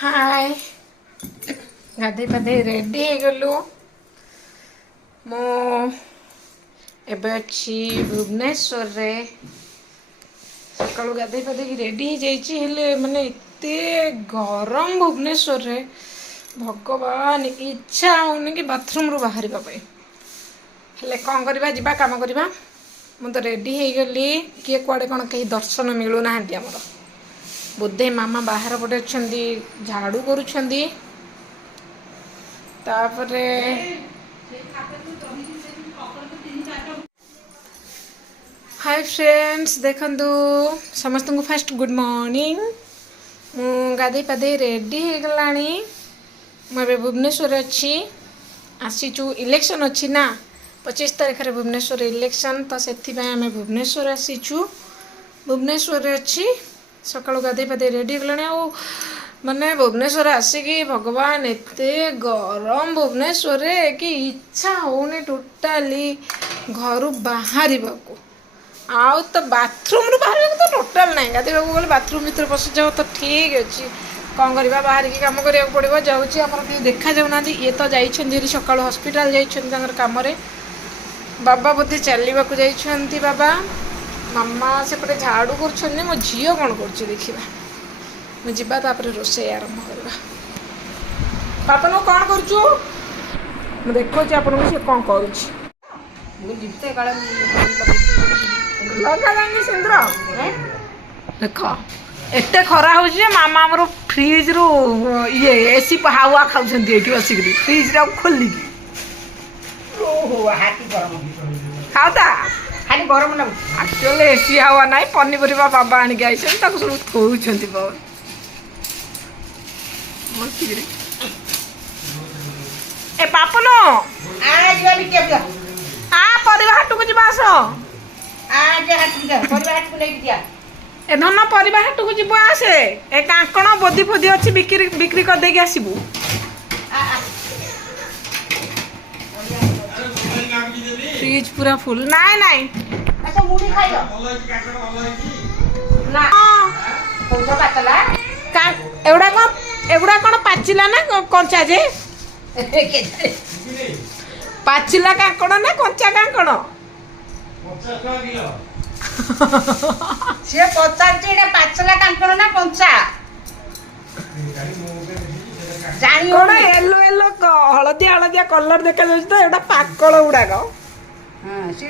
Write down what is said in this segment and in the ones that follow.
हाय गाधे पाधे ready हो गलु मो एबे अच्छी भुवनेश्वर रे सकाळु गाधे पाधे रेडी हो जाइए हेले माने इते गरम भुवनेश्वर रे भगवान इच्छा होनी कि बाथरूम रु बाहर पाई हेले कौन करवा जीवा काम करवा मु तो रेडी हो गली किए कुआडे कौन कहीं दर्शन मिलू ना आमर बोधे मामा बाहर पटे अच्छा झाड़ू करुँच हाय फ्रेंड्स देखंतु समस्त को फास्ट गुड मॉर्निंग मु गाधे पाधे रेडी हो गलानी मुझे भुवनेश्वर अच्छी आसीचु इलेक्शन अच्छी ना 25 तारीख रे भुवनेश्वर इलेक्शन तो से आम भुवनेश्वर आसीचु भुवनेश्वर अच्छी सकाळु गाधे पाधे रेडी हो गलानी माने भुवनेश्वर आसिकी भगवान एते गरम भुवनेश्वर कि इच्छा होनी टोटाली घर बाहर आउ तो बाथरूम रु बाहर तो टोटाल ना गाधे गले बाथरूम भीतर पशि जाओ तो ठीक अच्छे कौन करवा बाहर की कम करा पड़ो जाऊँगी देखा जाऊना ये तो जाइए सकाल हॉस्पिटल जाइए कम बाबा बोधे चलने को जाइए बाबा मामा सेपटे झाड़ू कर मो झी कौन कर देखा मुझे रोसे आरंभ करवा बापा नु कौन करुचु मु देखो आपन को से कौन करुच लगा जाएंगे सिंदूर देख एते खरा हो मामा हमर फ्रिज रु ये एसी हवा खाऊँ बसिक फ्रिज रे खोली खाऊता खाली गरम ना एक्चुअली एसी हवा ना पनीपरिया बाबा आणिक आई सब कहते बहुत ए पापन परिवा हाट को जीवा आस ए धन परिवा हाट को जीव आसे ए कांकण बोदी फोदी अच्छी बिक्री कर देगी आसबू फ्रिज पूरा फुल नाई नाई अच्छा मुड़ी खाइ ना कोठा पातला का एगुड़ा कौन पाचिला ना कंचा जे पाचिला कांकण ना कंचा कांकण से पचारची एटा पाचला कांकण ना कंचा जानी कोन येलो येलो हळदिया हळदिया कलर देखा जाय तो एटा पाकळ उडाक हां से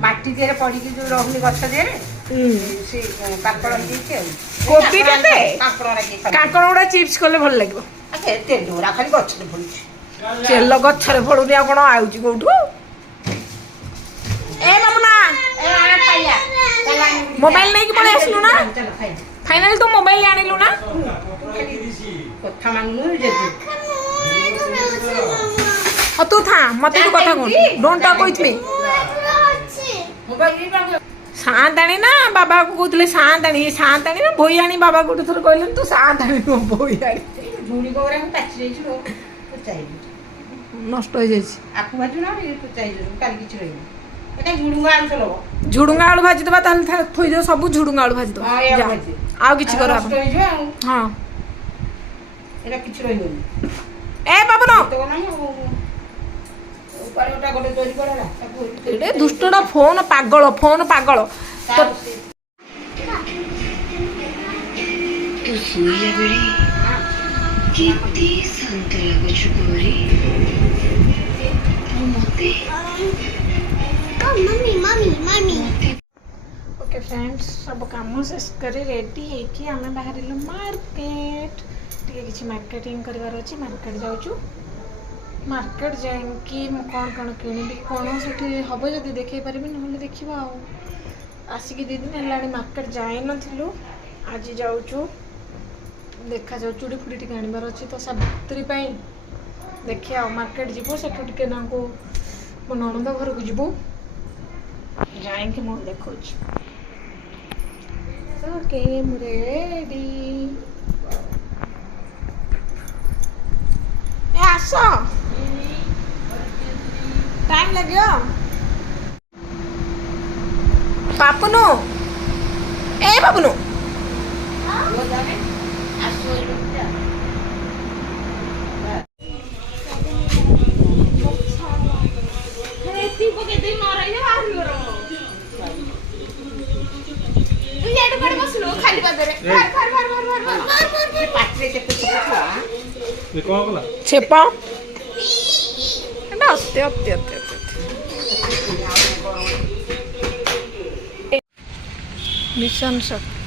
माटी देरे पड़ी के जो रहली गछ देरे से पाकळ हो जे कोबी केते कांकण उडा चिप्स करले भल लागबो अके ते डोरा खाली गछ रे पड़ी चेल गछरे पडुनी आ कोन आउची कोठू ए बाबूना ए आ खाइया मोबाइल नहीं कि पळे आसलु ना फाइनल तो मोबाइल आनिलु ना कथा मांगनु जे तू था मत तू कथा कोन don't talk with me mobile शांताणी ना बाबा को कहते शांताणी शांताणी ना भोईआणी बाबा गोटे थर कहले तू शांताणी भोईआणी झुड़ी गोरा पाची जाइछु रो पचाई नष्ट हो जाइछ आपु भाजु ना पचाई जो काल किछ रही एटा झुडुंगा आलू चलो झुडुंगा आलू भाजी दबा ताल थोई दे सब झुडुंगा आलू भाजी दबा हां जा आ किछ करो आप हां एटा किछ रही गनी ए बाबू नो तो नाही ऊपर ओटा गोटे चोरी करला एडे दुष्टडा फोन पागल तो किती संत लागुछु गोरी मते mummy mummy mummy okay friends सब काम शेष करी रेडी है कि हमें बाहर लो मार्केट टिके किछि मार्केटिंग करवार अछि मार्केट जाउछु मार्केट जाइकी कौन कौन किणबी कौन से हम जब देखे पारि ना देखा आसिक 2 दिन है मार्केट जाए नथिलु आज जाऊँ देखा जाऊ चूड़ी फुड़ी टी आनबार अच्छी तो सावित्री देखिए मार्केट जीवो से मो नणंद घर को जीवु जाइए मो देखो ओके रेडी आस टाइम लगे पापनु ए बाबुनु ପାଟିରେ କେତେ ଛୁଆ ଛେପ ଏଟା ଅତି ଅତି ଅତି ଅତି ମିଶନ ଶକ୍ତି